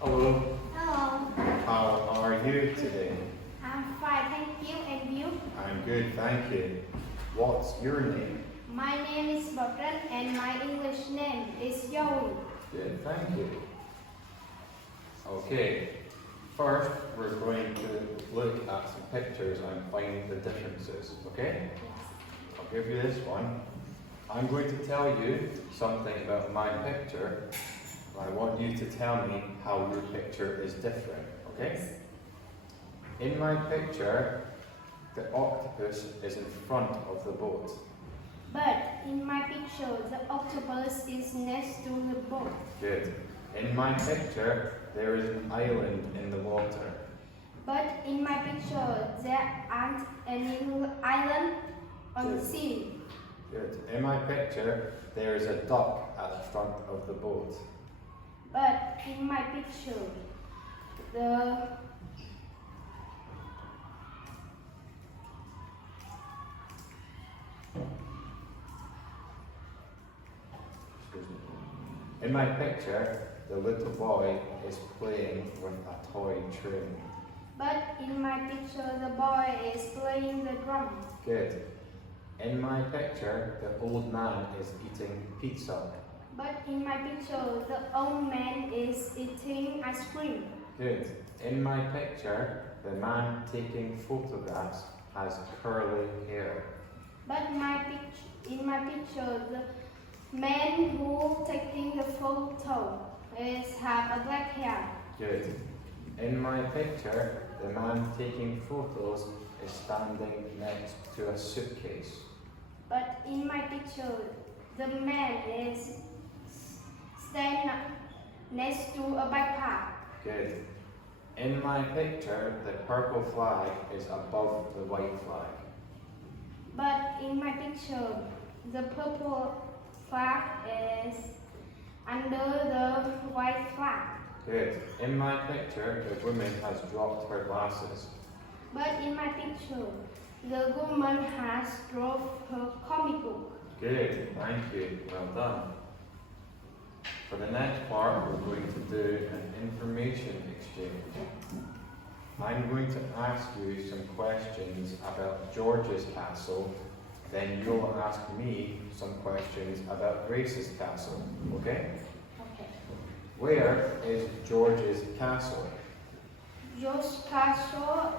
Hello, Hello, how are you today? I'm fine, thank you. And you? I'm good, thank you. What's your name? My name is Bảo Trân and my English name is Joey. Good, thank you. Okay, first we're going to look at some pictures and find the differences, okay? I'll give you this one. I'm going to tell you something about my picture. I want you to tell me how your picture is different, okay? In my picture, the octopus is in front of the boat. But in my picture, the octopus is next to the boat. Good. In my picture, there is an island in the water. But in my picture, there aren't any island on the sea. Good. In my picture, there is a duck at the front of the boat. But in my picture, the In my picture, the little boy is playing with a toy train. But in my picture, the boy is playing the drum. Good. In my picture, the old man is eating pizza. But in my picture, the old man is eating ice cream. Good. In my picture, the man taking photographs has curly hair. But in my picture, the man who taking the photo have a black hair. Good. In my picture, the man taking photos is standing next to a suitcase. But in my picture, the man is standing next to a backpack. Good. In my picture, the purple flag is above the white flag. But in my picture, the purple flag is under the white flag. Good. In my picture, the woman has dropped her glasses. But in my picture, the woman has dropped her comic book. Good. Thank you. Well done. For the next part, we're going to do an information exchange. I'm going to ask you some questions about George's castle, then you'll ask me some questions about Grace's castle, okay? Okay. Where is George's castle? George's castle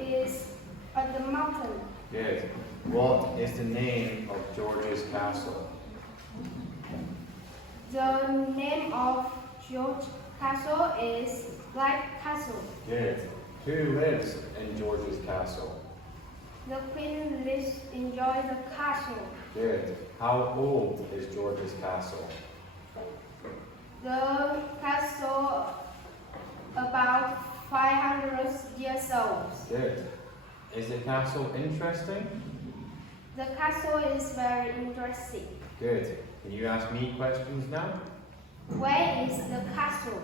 is on the mountain. Good. What is the name of George's castle? The name of George's castle is Black Castle. Good. Who lives in George's castle? The queen lives enjoy the castle. Good. How old is George's castle? The castle about 500 years old. Good. Is the castle interesting? The castle is very interesting. Good. Can you ask me questions now? Where is the castle?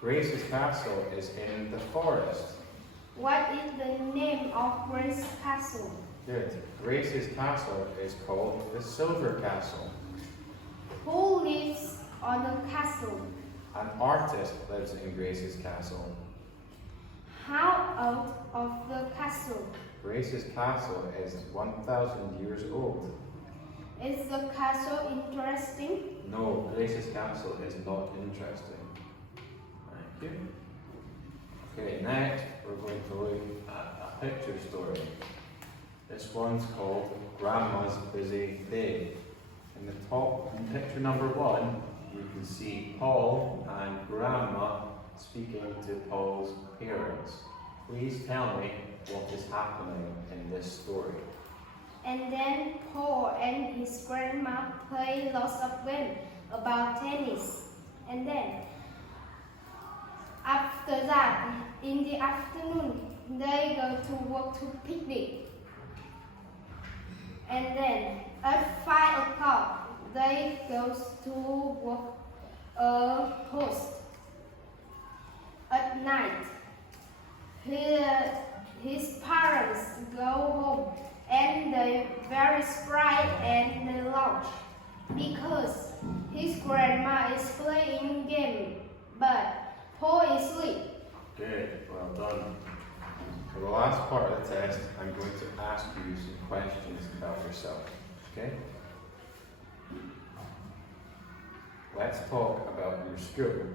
Grace's castle is in the forest. What is the name of Grace's castle? Good. Grace's castle is called the Silver Castle. Who lives on the castle? An artist lives in Grace's castle. How old of the castle? Grace's castle is 1,000 years old. Is the castle interesting? No, Grace's castle is not interesting. Thank you. Okay, next we're going to look at a picture story. This one's called Grandma's Busy Day. In the top, in picture number 1, you can see Paul and Grandma speaking to Paul's parents. Please tell me what is happening in this story. And then Paul and his grandma play lots of games about tennis. And then after that, in the afternoon, they go to work to picnic. And then at 5 o'clock, they go to work a host. At night, his parents go home and they very sprite and they lunch because his grandma is playing game, but Paul is done. For the last part of the test, I'm going to ask you some questions about yourself. Okay? Let's talk about your school.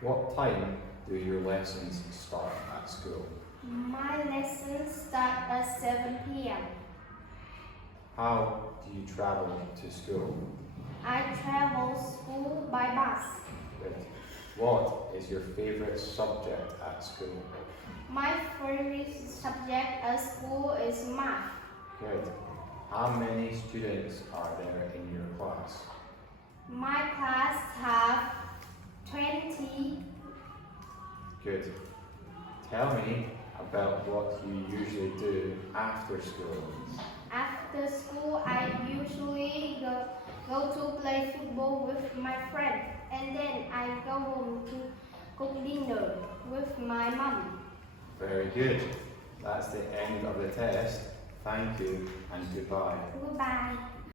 What time do your lessons start at school? My lessons start at 7 p.m. How do you travel to school? I travel school by bus. Good. What is your favourite subject at school? My favorite subject at school is math. Good. How many students are there in your class? My class have 20. Good. Tell me about what you usually do after school. After school, I usually go to play football with my friend, and then I go home to cook dinner with my mom. Very good. That's the end of the test. Thank you and goodbye. Goodbye.